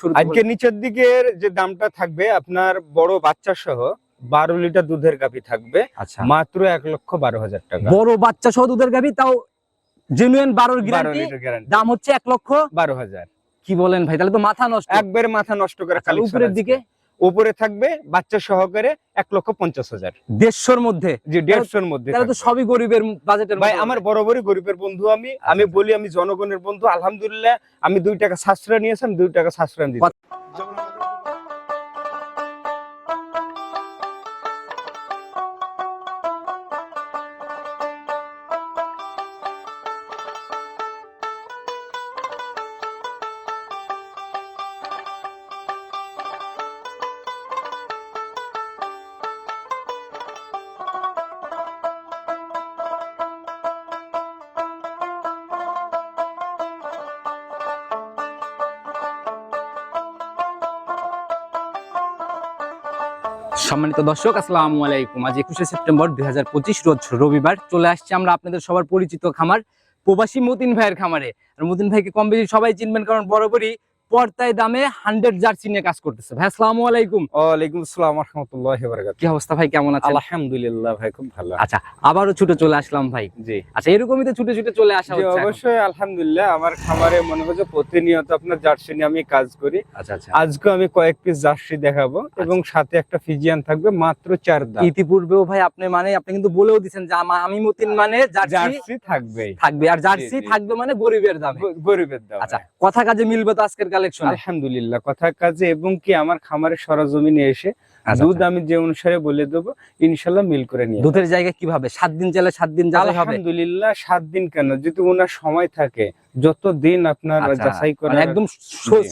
শুরু আজকে নিচের দিকের যে দামটা থাকবে আপনার বড় বাচ্চা সহ বারো লিটার দুধের গাভি থাকবে আচ্ছা। মাত্র এক লক্ষ বারো হাজার টাকা। বড় বাচ্চা সহ দুধের গাভি তাও জেনুয়েন বারোর বারো গ্যারান্টি লিটার দাম হচ্ছে এক লক্ষ বারো হাজার। কি বলেন ভাই তাহলে তো মাথা নষ্ট। একবার মাথা নষ্ট করে আচ্ছা, উপরের দিকে? উপরে থাকবে বাচ্চা সহকারে এক লক্ষ পঞ্চাশ হাজার। দেড়শোর মধ্যে? যে দেড়শোর মধ্যে তাহলে তো সবই গরিবের বাজেটের ভাই আমার বরাবরই গরিবের বন্ধু আমি। আমি আচ্ছা। বলি আমি জনগণের বন্ধু। আলহামদুলিল্লাহ আমি দুই টাকা সাশ্রয় নিয়েছি আমি দুই টাকা সাশ্রয় দিচ্ছি। সম্মানিত দর্শক, আসসালামু আলাইকুম। আজ একুশে সেপ্টেম্বর দুই হাজার পঁচিশ, রোজ রবিবার চলে আসছি আমরা আপনাদের সবার পরিচিত খামার, প্রবাসী মতিন ভাইয়ের খামারে। আর মতিন ভাইকে কম বেশি সবাই চিনবেন কারণ বরাবরই পর্তায় দামে হান্ড্রেড জার্সি নিয়ে কাজ করতেছে। ভাই আসসালামু আলাইকুম। ওয়ালাইকুম আসসালাম রহমতুল্লাহ বারাকাত কি অবস্থা ভাই কেমন আছেন? আলহামদুলিল্লাহ ভাই খুব ভালো। আচ্ছা আবারও ছুটে চলে আসলাম ভাই। জি। আচ্ছা এরকমই তো ছুটে ছুটে চলে আসা হচ্ছে অবশ্যই আলহামদুলিল্লাহ। আমার খামারে মনে হচ্ছে প্রতিনিয়ত আপনার জার্সি নিয়ে আমি কাজ করি। আচ্ছা আচ্ছা। আজকে আমি কয়েক পিস জার্সি দেখাবো এবং সাথে একটা ফিজিয়ান থাকবে মাত্র চার দাম। ইতিপূর্বেও ভাই আপনি মানে আপনি কিন্তু বলেও দিচ্ছেন যে আমা- মতিন মানে জার্সি থাকবে থাকবে। আর জার্সি। থাকবে মানে গরিবের দামে। গরিবের দাম। আচ্ছা কথা কাজে মিলবে তো আজকের কালেকশন আলহামদুলিল্লাহ কথা কাজে এবং কি আমার খামারের সরজমিনে এসে আচ্ছা, দুধ আমি যে অনুসারে বলে দেব ইনশাল্লাহ মিল করে নিয়ে দুধের জায়গা কীভাবে? সাত দিন চালে সাত দিন আলহামদুলিল্লাহ সাত দিন কেন? যদি ওনার সময় থাকে যত দিন আপনার আচ্ছা, যাচাই করে মানে একদম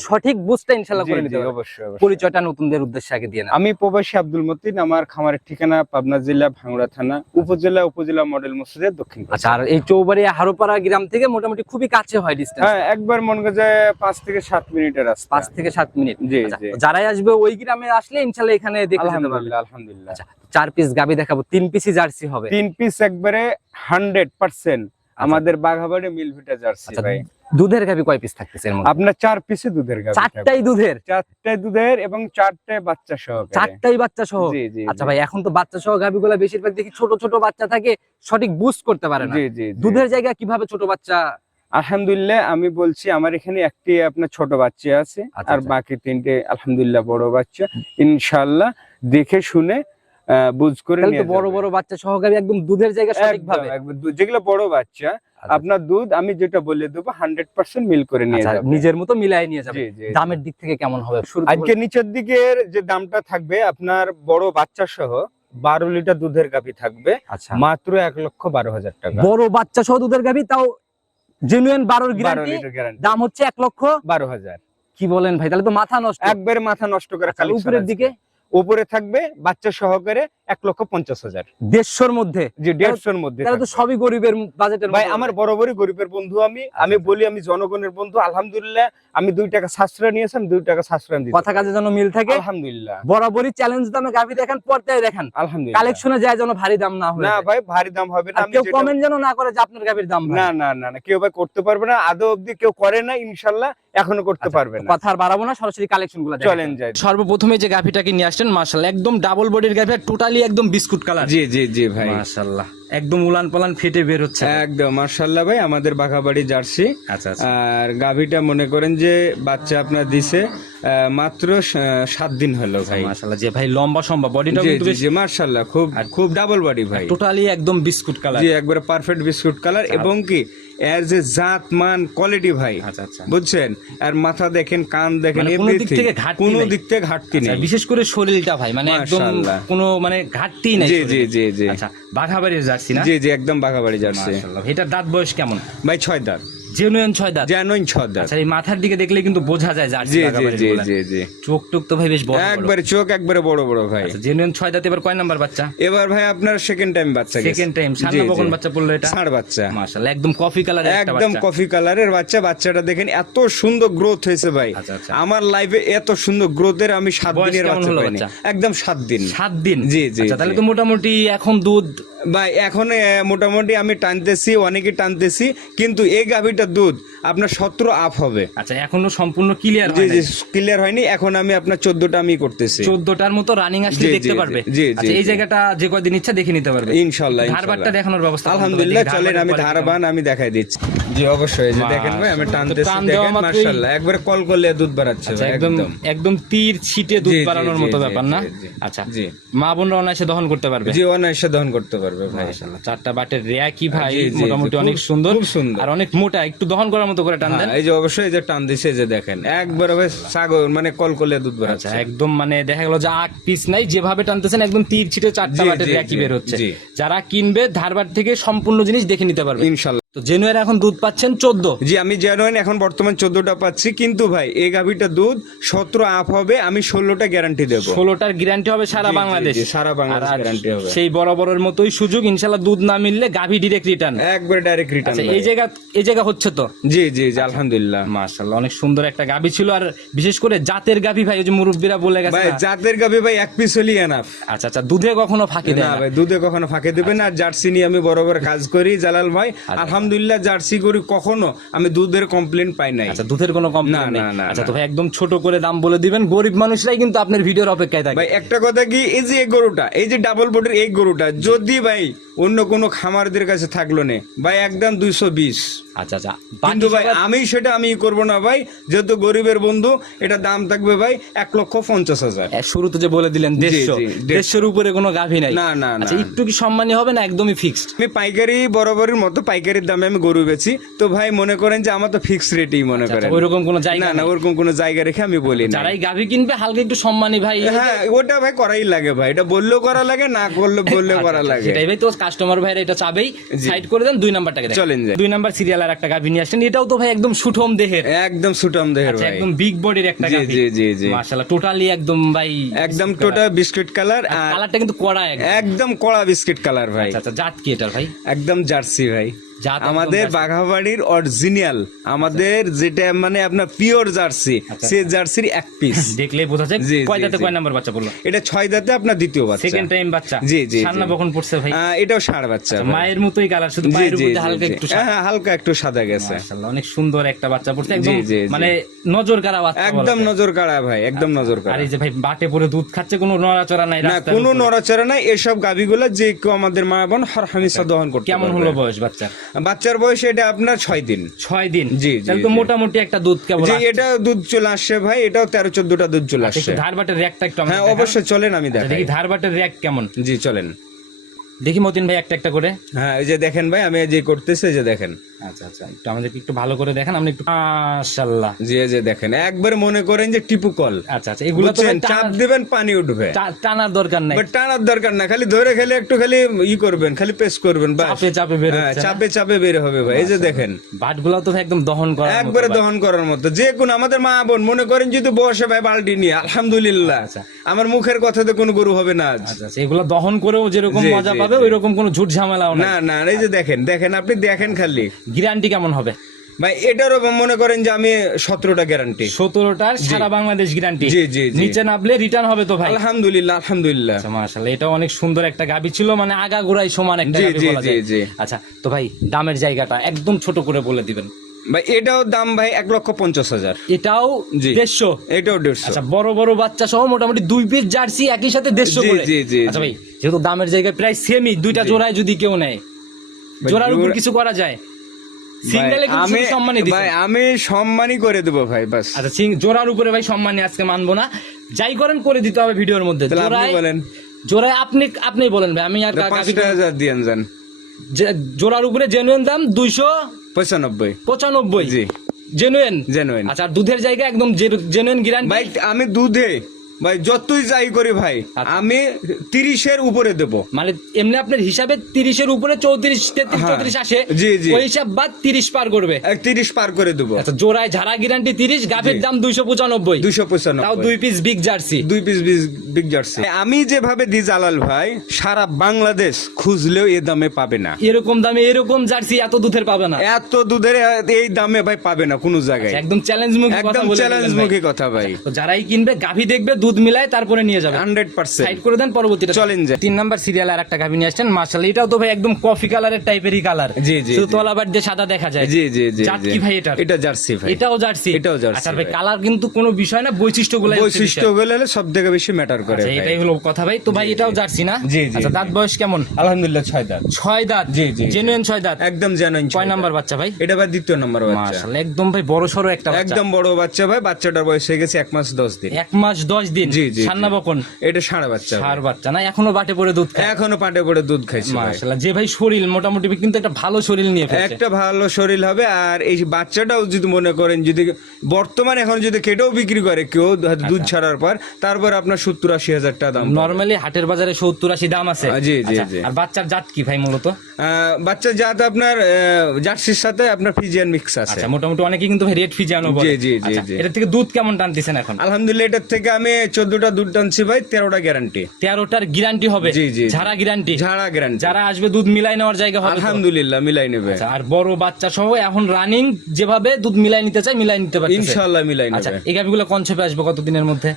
সঠিক বুঝটা ইনশাল্লাহ করে নিতে হবে অবশ্যই। পরিচয়টা নতুনদের উদ্দেশ্যে আগে দিয়ে না আমি প্রবাসী আব্দুল মতিন আমার খামারের ঠিকানা পাবনা জেলা ভাঙ্গুড়া থানা উপজেলা উপজেলা মডেল মসজিদের দক্ষিণ আচ্ছা আর এই চৌবাড়ি হারোপাড়া গ্রাম থেকে মোটামুটি খুবই কাছে হয় ডিস্টেন্স হ্যাঁ একবার মনে করে যে পাঁচ থেকে সাত মিনিটের রাস্তা। পাঁচ থেকে সাত মিনিট। জি আচ্ছা, জি। যারাই আসবে ওই গ্রামে আসলে ইনশাল্লাহ এখানে দেখে যেতে পারবে। আলহামদুলিল্লাহ। আলহামদুলিল্লাহ আচ্ছা, চার পিস গাবি দেখাবো তিন পিসই জার্সি হবে। তিন পিস একবারে হান্ড্রেড পার্সেন্ট আমাদের বাঘাবাড়ি মিলভিটা জার্সি আচ্ছা, ভাই। দুধের গাবি কয় পিস থাকতেছে আপনার চার পিসে দুধের থাকবে। চারটাই দুধের? চারটাই দুধের এবং চারটাই বাচ্চা সহ চারটাই বাচ্চা সহ? জি জি আচ্ছা ভাই এখন তো বাচ্চা সহ গাবি গুলা বেশিরভাগ দেখি ছোট ছোট বাচ্চা থাকে সঠিক বুস্ট করতে পারে না। জি জি জি। দুধের জায়গা কীভাবে ছোট বাচ্চা? আলহামদুলিল্লাহ আমি বলছি আমার এখানে একটি আপনার ছোট বাচ্চা আছে আচ্ছা, আর আচ্ছা। বাকি তিনটে আলহামদুলিল্লাহ বড় বাচ্চা। ইনশাআল্লাহ দেখে শুনে বুঝ করে নিয়ে বড় বড় বাচ্চা একদম দুধের জায়গা সঠিক একদম, ভাবে একদম। দু- যেগুলো বড় বাচ্চা আপনার দুধ আমি যেটা বলে দেবো হান্ড্রেড পার্সেন্ট মিল করে নিয়ে আচ্ছা, যাবে। নিজের মতো মিলাই নিয়ে যাবে। দামের দিক থেকে কেমন হবে? আজকে নিচের দিকের যে দামটা থাকবে আপনার বড় বাচ্চা সহ বারো লিটার দুধের গাভি থাকবে আচ্ছা। মাত্র এক লক্ষ বারো হাজার টাকা। বড় বাচ্চা সহ দুধের গাবি তাও জেনুইন বারোর বারো গ্যারান্টি লিটার দাম হচ্ছে এক লক্ষ বারো হাজার। কি বলেন ভাই? তাহলে তো মাথা নষ্ট। একবারে মাথা নষ্ট করে আচ্ছা, উপরের দিকে? উপরে থাকবে বাচ্চা সহকারে এক লক্ষ পঞ্চাশ হাজার। দেড়শোর মধ্যে? যে দেড়শোর মধ্যে তাহলে তো সবই গরিবের বাজেটের ভাই আমার বরাবরই গরিবের বন্ধু আমি। আমি বলি আমি জনগণের বন্ধু। আলহামদুলিল্লাহ আমি দুই টাকা সাশ্রয় নিয়েছি আমি দুই টাকা সাশ্রয় দিচ্ছি কথা কাজে যেন মিল থাকে। আলহামদুলিল্লাহ। বরাবরই চ্যালেঞ্জ দামে গাভি দেখেন পর্দায় দেখেন। আলহামদুলিল্লাহ। কালেকশনে যায় যেন ভারী দাম না হয় না ভাই ভারী দাম হবে না। আমি কেউ কমেন্ট যেন না করে যে আপনার গাভির দাম না না না না কেউ ভাই করতে পারবে না। আদৌ অব্দি কেউ করে না ইনশাল্লাহ। এখনও করতে পারবেন পারবে না। কথা আর বাড়াবো না সরাসরি কালেকশনগুলো চলেন যাই। সর্বপ্রথমে যে গাভিটাকে নিয়ে আসছেন মার্শাল একদম ডাবল বডির গাভি টোটালি একদম বিস্কুট কালার জি জি জি ভাই। মার্শাল্লাহ একদম উলান পালান ফেটে বের হচ্ছে। একদম মার্শাল্লাহ ভাই আমাদের বাঘাবাড়ি জার্সি। আচ্ছা আচ্ছা। আর গাভিটা মনে করেন যে বাচ্চা আপনার দিছে মাত্র সাত দিন হলো ভাই। মার্শাল্লাহ যে ভাই লম্বা সম্ভব বডিটা কিন্তু জি মার্শাল্লাহ খুব খুব ডাবল বডি ভাই। টোটালি একদম বিস্কুট কালার জি একবারে পারফেক্ট বিস্কুট কালার এবং কি এর যে জাত মান কোয়ালিটি ভাই আচ্ছা আচ্ছা। বুঝছেন? আর মাথা দেখেন কান দেখেন মানে কোনো দিক থেকে ঘাটতি কোনো দিক থেকে ঘাটতি নেই। বিশেষ করে শরীরটা ভাই মানে একদম কোনো মানে ঘাটতি নাই জি জি জি জি। আচ্ছা বাঘাবাড়ির জার্সি না? জি জি একদম বাঘাবাড়ি জার্সি মাশাআল্লাহ এটা দাঁত বয়স কেমন? ভাই ছয় দাঁত। জেনুইন ছয় দাঁত। জানুইন ছয় দাঁত। আচ্ছা এই মাথার দিকে দেখলে কিন্তু বোঝা যায় জার্সি জি জি জি চোখ টোক তো ভাই বেশ বড়। একবারে চোখ একবারে বড় বড় ভাই। আচ্ছা জেনুইন ছয় দাঁত এবার কয় নাম্বার বাচ্চা? এবার ভাই আপনার সেকেন্ড টাইম বাচ্চা সেকেন্ড টাইম বকন বাচ্চা পড়ল এটা? ষাঁড় বাচ্চা। মাশাআল্লাহ একদম কফি কালারের একটা একদম বাচ্চা। কফি কালারের বাচ্চা। বাচ্চাটা দেখেন এত সুন্দর গ্রোথ হয়েছে ভাই। আচ্ছা, আচ্ছা। আমার লাইফে এত সুন্দর গ্রোথের আমি সাত দিনের বাচ্চা পাইনি। একদম সাত দিন। সাত দিন? জি, জি, আচ্ছা, তাহলে তো মোটামুটি এখন দুধ ভাই এখন মোটামুটি আমি টানতেছি অনেকে টানতেছি কিন্তু এই গাভীটার দুধ। আপনার সতেরো আপ হবে। আচ্ছা এখনও সম্পূর্ণ ক্লিয়ার জি জি ক্লিয়ার হয়নি এখন আমি আপনার চোদ্দটা আমি করতেছি। চোদ্দটার মতো রানিং আসলে দেখতে পারবে। জি, জি, আচ্ছা এই জায়গাটা যে কয়দিন ইচ্ছা দেখে নিতে পারবে। ইনশাল্লাহ ধারবারটা দেখানোর ব্যবস্থা আলহামদুলিল্লাহ চলেন আমি ধারবান আমি দেখাই দিচ্ছি। জি অবশ্যই যে দেখেন ভাই আমি টানতেছি। টান দেওয়া দেখেন মাশাআল্লাহ একবারে কল করলে দুধ বাড়াচ্ছে আচ্ছা একদম একদম। তীর ছিটে দুধ বাড়ানোর মতো ব্যাপার না। আচ্ছা জি। মা বোনরা অনায়াসে দহন করতে পারবে। জি অনায়াসে দহন করতে পারবে ভাই। মাশাআল্লাহ চারটা বাটের রেয়া কি ভাই মোটামুটি অনেক সুন্দর। খুব সুন্দর। আর অনেক মোটা একটু দহন করার মতো করে টান দেন। হ্যাঁ, এই যে অবশ্যই এই যে টান দিছে এই যে দেখেন একবার ভাই সাগর মানে কল করলে দুধ আচ্ছা হচ্ছে। একদম মানে দেখা গেল যে আগ পিস নাই যেভাবে টানতেছেন একদম তীর ছিটে চারটা বাটের জি, বের হচ্ছে। যারা কিনবে ধারবার থেকে সম্পূর্ণ জিনিস দেখে নিতে পারবে। ইনশাল্লাহ। তো এখন দুধ পাচ্ছেন চোদ্দ। জি আমি জেনুইন এখন বর্তমান চোদ্দটা পাচ্ছি। কিন্তু ভাই এই গাভিটা দুধ সতেরো আপ হবে আমি ষোলোটা গ্যারান্টি দেবো। ষোলোটার গ্যারান্টি হবে সারা বাংলাদেশ। সারা বাংলাদেশ আর হবে। সেই বরাবরের মতোই সুযোগ ইনশাল্লাহ দুধ না মিললে গাভি ডিরেক্ট রিটার্ন একবার ডাইরেক্ট রিটার্ন আচ্ছা এই জায়গা এই জায়গা হচ্ছে তো? জি জি জি আলহামদুলিল্লাহ। মাশাআল্লাহ অনেক সুন্দর একটা গাভি ছিল। আর বিশেষ করে জাতের গাভি ভাই ওই যে মুরব্বীরা বলে গেছে ভাই জাতের গাভি ভাই এক পিস হলি এনাফ আচ্ছা আচ্ছা দুধে কখনো ফাঁকি দেয় না? না ভাই দুধে কখনো ফাঁকে দেবে না। আর জার্সি নিয়ে আমি বরাবর কাজ করি জালাল ভাই। আলহামদুলিল্লাহ জার্সি করি কখনো আমি দুধের কমপ্লেন পাই নাই। আচ্ছা দুধের কোনো কমপ্লেন না, নেই? না, আচ্ছা তো ভাই একদম ছোট করে দাম বলে দিবেন গরিব মানুষরাই কিন্তু আপনার ভিডিওর অপেক্ষায় থাকে। ভাই একটা কথা কি এই যে এই গরুটা এই যে ডাবল বডির এই গরুটা যদি ভাই অন্য কোনো খামারদের কাছে থাকল না ভাই একদম দুইশো বিশ। আচ্ছা আচ্ছা কিন্তু ভাই আমি সেটা আমি করব না ভাই যেহেতু গরিবের বন্ধু এটা দাম থাকবে ভাই এক লক্ষ পঞ্চাশ হাজার। শুরুতে যে বলে দিলেন দেড়শো। দেড়শোর উপরে কোনো গাভি নাই। না, না, না। আচ্ছা একটু কি সম্মানী হবে না একদমই ফিক্সড আমি পাইকারি বরাবরের মতো পাইকারির দামে আমি গরু বেচি। তো ভাই মনে করেন যে আমার তো ফিক্স রেটই মনে করেন। ওইরকম কোনো জায়গা না না ওরকম কোনো জায়গা রেখে আমি বলি না যারাই গাভি কিনবে হালকা একটু সম্মানী ভাই। হ্যাঁ ওটা ভাই করাই লাগে ভাই। এটা বললেও করা লাগে না করলে বললেও করা আচ্ছা, লাগে। সেটাই ভাই তো কাস্টমার ভাইরা এটা চাবেই। সাইড করে দেন দুই নাম্বারটাকে। চলেন যাই। দুই নাম্বার সিরিয়াল আর একটা গাভি নিয়ে আসেন এটাও তো ভাই একদম সুঠম দেহের। একদম সুটাম দেহের আচ্ছা, ভাই। একদম বিগ বডির একটা গাভি। জি, জি, জি। মাশাআল্লাহ টোটালি একদম ভাই একদম টোটাল বিস্কিট কালার আর কালারটা কিন্তু কড়া একদম। কড়া বিস্কিট কালার ভাই। আচ্ছা আচ্ছা জাত কি এটা ভাই? একদম জার্সি ভাই। আমাদের বাঘাবাড়ির অরিজিনাল আমাদের যেটা মানে আপনার পিওর জার্সি সে জার্সির এক পিস দেখলে বোঝা যায় কয় দাঁতে কয় নাম্বার বাচ্চা বলল? এটা ছয় দাঁতে আপনার দ্বিতীয় বাচ্চা। সেকেন্ড টাইম বাচ্চা। জি, জি, সান্না জি। বখন পড়ছে ভাই। এটাও ষাঁড় বাচ্চা মায়ের মতোই কালার শুধু উপরে জি, হালকা একটু। হ্যাঁ, হালকা একটু সাদা গেছে। মাশাআল্লাহ, অনেক সুন্দর একটা বাচ্চা পড়ছে একদম। মানে নজর কারা বাচ্চা একদম নজর কাড়া ভাই একদম নজর আর কাড়া এই যে ভাই বাটে পরে দুধ খাচ্ছে কোনো নড়াচড়া নাই না কোনো নড়াচড়া নাই এসব গাভিগুলা যে কেউ আমাদের মা বোন হর হামেশা দহন করতে কেমন হলো বয়স বাচ্চা বাচ্চার বয়স এটা আপনার ছয় দিন। ছয় দিন। জি, তাহলে তো মোটামুটি একটা দুধ কেমন জি এটা দুধ চলে আসছে ভাই এটাও তেরো চোদ্দটা দুধ চলে একটু আসছে। ধারবাটের র্যাকটা একটু হ্যাঁ অবশ্যই চলেন আমি আচ্ছা, দেখি ধারবাটের র্যাক কেমন। জি চলেন। দেখি মতিন ভাই একটা একটা করে। হ্যাঁ এই যে দেখেন ভাই আমি যে করতেছি এই যে দেখেন। আচ্ছা আচ্ছা একটু আমাদেরকে একটু ভালো করে দেখেন আপনি একটু মাশাআল্লাহ। জি এই যে দেখেন একবার মনে করেন যে টিপু কল। আচ্ছা আচ্ছা এগুলো তো চাপ দিবেন পানি উঠবে। টানার দরকার নাই। বাট টানার দরকার না খালি ধরে খেলে একটু খালি ই করবেন খালি পেস করবেন বাস। চাপে চাপে বের হ্যাঁ চাপে চাপে বের হবে ভাই এই যে দেখেন। বাটগুলো তো একদম দহন করা একবারে দহন করার মতো যে কোন আমাদের মা বোন মনে করেন যদি বসে ভাই বালতি নিয়ে আলহামদুলিল্লাহ। আচ্ছা। আমার মুখের কথাতে কোনো গরু হবে না আচ্ছা আচ্ছা, এগুলো দহন করেও যেরকম মজা জি। ওই রকম কোনো ঝুট ঝামেলাও না না এই যে দেখেন দেখেন আপনি দেখেন খালি। গ্যারান্টি কেমন হবে? ভাই এটারও মনে করেন যে আমি সতেরোটা গ্যারান্টি সতেরোটার সারা বাংলাদেশ গ্যারান্টি জি, জি। নিচে নামলে রিটার্ন হবে তো ভাই? আলহামদুলিল্লাহ আলহামদুলিল্লাহ। আচ্ছা মাশাআল্লাহ এটা অনেক সুন্দর একটা গাবি ছিল মানে আগা গোড়াই সমান একটা গাবি বলা জি, যায় জি। আচ্ছা তো ভাই দামের জায়গাটা একদম ছোট করে বলে দিবেন। ভাই এটাও দাম ভাই এক লক্ষ পঞ্চাশ হাজার। এটাও দেড়শো? এটাও দেড়শো। আচ্ছা বড় বড় বাচ্চা সহ মোটামুটি দুই পিস জার্সি একই সাথে দেড়শো জি, করে। জি, জি, আচ্ছা ভাই যেহেতু দামের জায়গায় প্রায় সেমই দুইটা জোড়ায় যদি কেউ নেয়। জোড়ার উপর কিছু করা যায়। আমি সম্মানই ভাই আমি সম্মানই করে দেবো ভাই বাস। আচ্ছা সিং জোড়ার উপরে ভাই সম্মানী আজকে মানবো না। যাই করেন করে দিতে হবে ভিডিওর মধ্যে। জোড়ায় বলেন। জোড়ায় আপনি আপনি বলেন ভাই আমি আর কা- পাঁচটা কাকে- হাজার দিয়েন যান জোড়ার উপরে জেনুইন দাম দুইশো পঁচানব্বই। পঁচানব্বই? জি। জেনুয়েন জেনুইন আচ্ছা আর দুধের জায়গায় একদম জেনুইন গিরান ভাই আমি দুধে। ভাই যতই যাই করি ভাই আচ্ছা। আমি তিরিশের উপরে দেব। মানে এমনি আপনার হিসাবে তিরিশের উপরে চৌত্রিশ তেত্রিশ হ্যাঁ। চৌত্রিশ আসে। জি, জি। ওই হিসাব বাদ তিরিশ পার করবে। তিরিশ পার করে দেবো। আচ্ছা জোড়ায় ঝাড়া গ্যারান্টি তিরিশ গাভের দাম দুইশো পঁচানব্বই। দুইশো তাও পঁচানব্বই দুই পিস বিগ জার্সি দুই পিস বিগ জার্সি আমি যেভাবে দি জালাল ভাই সারা বাংলাদেশ খুঁজলেও এ দামে পাবে না। এরকম দামে এরকম জার্সি এত দুধের পাবে না। এত দুধের এই দামে ভাই পাবে না কোনো জায়গায়। একদম চ্যালেঞ্জ মুখী কথা একদম চ্যালেঞ্জ। মুখী কথা ভাই। যারাই কিনবে গাভী দেখবে দুধ মিলায় তারপরে নিয়ে যাবে। Hundred percent. সাইড করে দেন পরবর্তীটা চলেন যে। তিন নাম্বার সিরিয়াল আর একটা গাভী নিয়ে আসছেন মার্শাল এটাও তো ভাই একদম কফি কালারের টাইপেরই কালার জি, জি, শুধু। তলাবার দিয়ে সাদা দেখা যায়। জি জি জি জাত কি ভাই এটার। এটা জার্সি ভাই। এটাও জার্সি। এটাও জার্সি আচ্ছা ভাই। কালার কিন্তু কোনো বিষয় না বৈশিষ্ট্যগুলো বৈশিষ্ট্যগুলো হলে সব থেকে বেশি ম্যাটার করে আচ্ছা, এটাই হলো কথা ভাই। তো ভাই এটাও জার্সি না? জি, জি, আচ্ছা দাঁত বয়স কেমন? আলহামদুলিল্লাহ ছয় দাঁত। ছয় দাঁত? জি, জি। জেনুইন ছয় দাঁত? একদম জানুইন ছয় নাম্বার বাচ্চা ভাই? এটা ভাই দ্বিতীয় নাম্বার বাচ্চা। মাশাআল্লাহ একদম ভাই বড় সড়ো একটা বাচ্চা। একদম বড় বাচ্চা ভাই বাচ্চাটার বয়স হয়ে গেছে এক মাস দশ দিন। এক মাস দশ দিন জি, জি, সান্না বকন। এটা সারা বাচ্চা সার বাচ্চা। না এখনও বাটে পড়ে দুধ খায়। এখনও পাটে পড়ে দুধ খাইছে মাশাআল্লাহ। যে ভাই শরীর মোটামুটি কিন্তু একটা ভালো শরীর নিয়ে ফেলছে। একটা ভালো শরীর হবে আর এই বাচ্চাটাও যদি মনে করেন যদি বর্তমানে এখন যদি কেটেও বিক্রি করে কেউ দুধ আচ্ছা। ছাড়ার পর তারপর আপনার সত্তর আশি হাজার টাকা দাম নরমালি হাটের বাজারে সত্তর আশি দাম আছে। জি, জি, আচ্ছা, জি। আর বাচ্চার জাত কি ভাই মূলত? আহ, বাচ্চা জাত আপনার জার্সির সাথে আপনার ফিজিয়ান মিক্স আছে। আচ্ছা মোটামুটি অনেকে কিন্তু রেড ফিজানো বলে। জি, জি, জি, আচ্ছা, জি। এটা থেকে দুধ কেমন টানতেছেন এখন? আলহামদুলিল্লাহ এটার থেকে আমি চোদ্দটা দুধ টানছি ভাই তেরোটা গ্যারান্টি তেরোটার গ্যারান্টি হবে? জি, জি। ঝাড়া গ্যারান্টি ঝাড়া গ্যারান্টি যারা আসবে দুধ মিলাই নেওয়ার জায়গা হবে আলহামদুলিল্লাহ মিলাই নেবে। আচ্ছা, আর বড় বাচ্চা সহ এখন রানিং যেভাবে দুধ মিলাই নিতে মিলাই নিতে মিলাই আচ্ছা নেবে। এই গাভিগুলো কনসেপ্টে আসবে কতদিনের মধ্যে?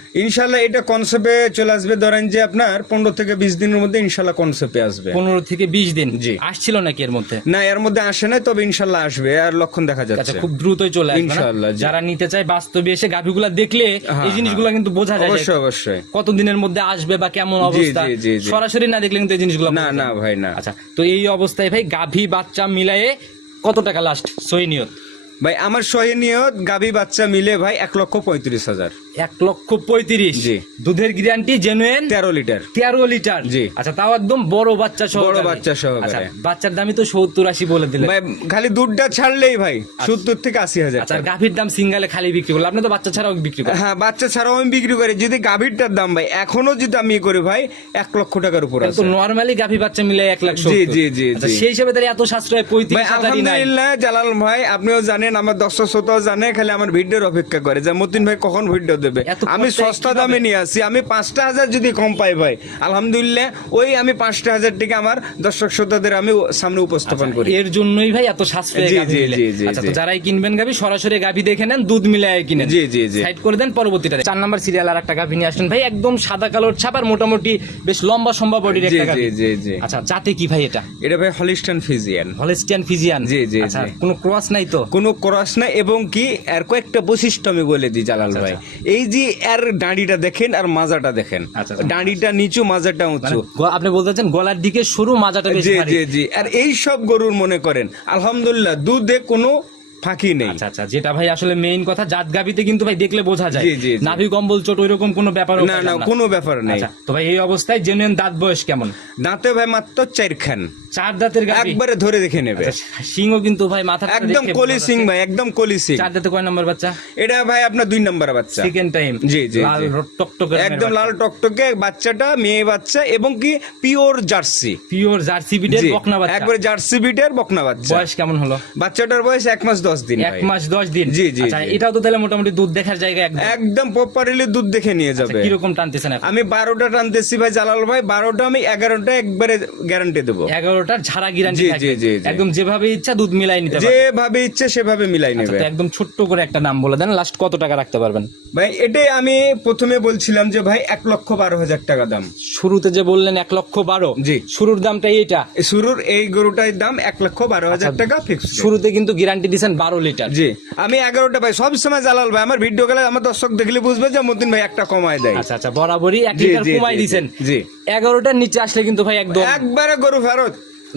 এটা কনসেপ্টে চলে আসবে ধরেন যে আপনার পনেরো থেকে বিশ দিনের মধ্যে ইনশাল্লাহ কনসেপ্টে আসবে। পনেরো থেকে বিশ দিন? জি। আসছিল নাকি এর মধ্যে? না এর মধ্যে আসে না তবে ইনশাল্লাহ আসবে আর লক্ষণ দেখা যাচ্ছে। খুব দ্রুতই চলে আসবে? ইনশাআল্লাহ, যারা নিতে চায় বাস্তবে এসে গাভিগুলা দেখলে হ্যাঁ, এই জিনিসগুলো কিন্তু বোঝা যায় অবশ্যই অবশ্যই। কতদিনের মধ্যে আসবে বা কেমন অবস্থা। সরাসরি না দেখলে কিন্তু এই জিনিসগুলো না না ভাই না। আচ্ছা তো এই অবস্থায় ভাই গাভী বাচ্চা মিলায়ে কত টাকা লাস্ট সই নিয়ত? ভাই আমার সহনীয় গাবি বাচ্চা মিলে ভাই এক লক্ষ পঁয়ত্রিশ হাজার। এক লক্ষ পঁয়ত্রিশ? জি। দুধের গ্যারান্টি জেনুইন তেরো লিটার। তেরো লিটার? জি। আচ্ছা তাও একদম বড় বাচ্চা সহ বড় বাচ্চা সহকারে। আচ্ছা বাচ্চার দামই তো সত্তর আশি বলে দিলে ভাই খালি দুধটা ছাড়লেই ভাই সত্তর থেকে আশি হাজার আচ্ছা গাভীর দাম সিঙ্গালে খালি বিক্রি করল আপনি তো বাচ্চা ছাড়াও বিক্রি করেন। হ্যাঁ বাচ্চা ছাড়াও আমি বিক্রি করি। যদি গাভীরটার দাম ভাই এখনও যদি আমি করি ভাই এক লক্ষ টাকার উপর তো আছে। নর্মালি গাভী বাচ্চা মিলে এক লাখ জি, জি, জি, আচ্ছা, সেই হিসেবে তাহলে এত সাশ্রয় পঁয়ত্রিশ আলহামদুলিল্লাহ জালাল ভাই আপনিও জানেন আমার দর্শক শ্রোতাও জানে খালি আমার ভিডিওর অপেক্ষা করে যে মতিন ভাই কখন ভিডিও দেবে। আমি সস্তা দামে নিয়ে আসি আমি পাঁচটা হাজার যদি কম পাই ভাই আলহামদুলিল্লাহ ওই আমি পাঁচটা হাজার টাকা আমার দর্শক শ্রোতাদের আমি সামনে উপস্থাপন করি। এর জন্যই ভাই এত সাশ্রয় জি, জি, জি, জি, আচ্ছা যারাই কিনবেন গাভী সরাসরি গাভী দেখে নেন দুধ মিলায় কিনেন। জি, জি, জি। সাইড করে দেন পরবর্তীটা চার নাম্বার সিরিয়াল আর একটা গাভী নিয়ে আসলেন ভাই একদম সাদা কালোর ছাপার মোটামুটি বেশ লম্বা সম্ভব বডির একটা জি জি জি। আচ্ছা জাতে কি ভাই এটা? এটা ভাই হলিস্টান ফিজিয়ান। Holstein Friesian. জি, জি, আচ্ছা জি। কোনো ক্রস নাই তো? কোনো ক্রস না এবং কি এর কয়েকটা বৈশিষ্ট্য আমি বলে দিই জালাল ভাই। এই যে এর ডাঁড়িটা দেখেন আর মাজাটা দেখেন। আচ্ছা, আচ্ছা। দাঁড়িটা নিচু মাজাটা মানে উঁচু। আপনি বলতে চাচ্ছেন গলার দিকে সরু মাজাটা জি জি জি। আর এই সব গরুর মনে করেন আলহামদুলিল্লাহ দুধে কোনো ফাঁকি নেই। আচ্ছা আচ্ছা যেটা ভাই আসলে মেইন কথা জাত গাবিতে কিন্তু ভাই দেখলে বোঝা যায়। নাভি কম্বল চোট ওইরকম কোনো ব্যাপার না না কোনো ব্যাপার নেই। আচ্ছা তো ভাই এই অবস্থায় জেনুইন দাঁত বয়স কেমন? দাঁতে ভাই মাত্র চারখান চার দাঁতের গাবি একবারে ধরে দেখে নেবে। সিংও কিন্তু ভাই মাথা একদম কলি সিং ভাই একদম কলি সিং। চার দাঁতে কয় নম্বর বাচ্চা? এটা ভাই আপনার দুই নম্বর বাচ্চা। সেকেন্ড টাইম জি, জি, লাল। টকটকে একদম লাল টকটকে বাচ্চাটা মেয়ে বাচ্চা এবং কি পিওর জার্সি। পিওর জার্সি বিটের বকনা বাচ্চা। একবারে জার্সি বিটের বকনা বাচ্চা। বয়স কেমন হলো? বাচ্চাটার বয়স এক মাস দশ দিন এক মাস দশ দিন? জি, জি, আচ্ছা এটাও তো তাহলে মোটামুটি দুধ দেখার জায়গা একদম। প্রপারলি দুধ দেখে নিয়ে আচ্ছা, যাবে। কীরকম টানতেছেন আমি বারোটা টানতেছি ভাই জালাল ভাই বারোটা আমি এগারোটা একবারে গ্যারান্টি দেবো। এগারোটার ঝাড়া গিরান্টি জি, জি, জি, জি। একদম যেভাবে ইচ্ছা দুধ মিলাই নিতে যেভাবে ইচ্ছে সেভাবে মিলাই আচ্ছা, নেবে। একদম ছোট্ট করে একটা নাম বলে দেন লাস্ট কত টাকা রাখতে পারবেন? ভাই এটাই আমি প্রথমে বলছিলাম যে ভাই এক লক্ষ বারো হাজার টাকা দাম। শুরুতে যে বললেন এক লক্ষ বারো জি। শুরুর দামটা এইটা। শুরুর এই গরুটার দাম এক লক্ষ বারো হাজার টাকা ফিক্স শুরুতে কিন্তু গ্যারান্টি দিয়েছেন বারো লিটার। জি। আমি এগারোটা পাই। সব সময় জালাল ভাই আমার ভিডিও গেলে আমার দর্শক দেখলে বুঝবে যে মতিন ভাই একটা কমায় দেয়। আচ্ছা আচ্ছা বরাবরই এক লিটার কমাই দিয়েছেন জি। এগারোটার নিচে আসলে কিন্তু ভাই একদম একবারে গরু ফেরত।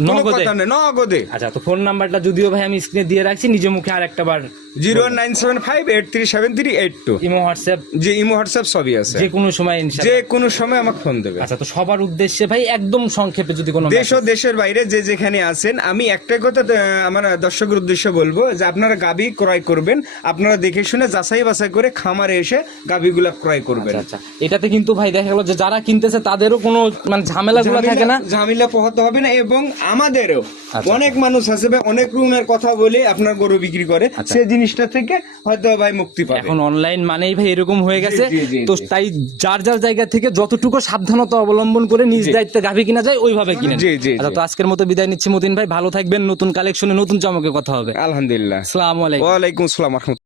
নগদে? নগদে। আচ্ছা তো ফোন নাম্বারটা যদিও ভাই আমি স্ক্রিনে দিয়ে রাখছি নিজে মুখে আর একটা বার zero nine seven five eight three seven three eight two. Imo WhatsApp. যে ইমো হোয়াটসঅ্যাপ সবই আছে। যে কোনো সময় যে কোনো সময় আমাকে ফোন দেবে। আচ্ছা তো সবার উদ্দেশ্যে ভাই একদম সংক্ষেপে যদি কোনো দেশ ও দেশের বাইরে যে যেখানে আছেন আমি একটাই কথা আমার দর্শকের উদ্দেশ্যে বলব যে আপনারা গাবি ক্রয় করবেন। আপনারা দেখে শুনে যাচাই বাছাই করে খামারে এসে গাবিগুলা ক্রয় করবেন। আচ্ছা এটাতে কিন্তু ভাই দেখা গেল যে যারা কিনতেছে তাদেরও কোনো মানে ঝামেলাগুলো থাকে না? ঝামেলা- পোহাতে হবে না এবং আমাদেরও। আচ্ছা। অনেক মানুষ আছে ভাই অনেক রুমের কথা বলে আপনার গরু বিক্রি করে। আচ্ছা। সেই জিনিসটা থেকে হয়তো ভাই মুক্তি পাবে। এখন অনলাইন মানেই ভাই এরকম হয়ে গেছে। তো তাই যার যার জায়গা থেকে যতটুকু সাবধানতা অবলম্বন করে নিজ দায়িত্বে গাভী কিনা যায় ওইভাবে কিনে জি, জি, আচ্ছা তো আজকের মতো বিদায় নিচ্ছি মতিন ভাই। ভালো থাকবেন নতুন কালেকশনে নতুন চমকে কথা হবে। আলহামদুলিল্লাহ। আসসালামু আলাইকুম। ওয়ালাইকুম আসসালাম। রহমতুল্লাহ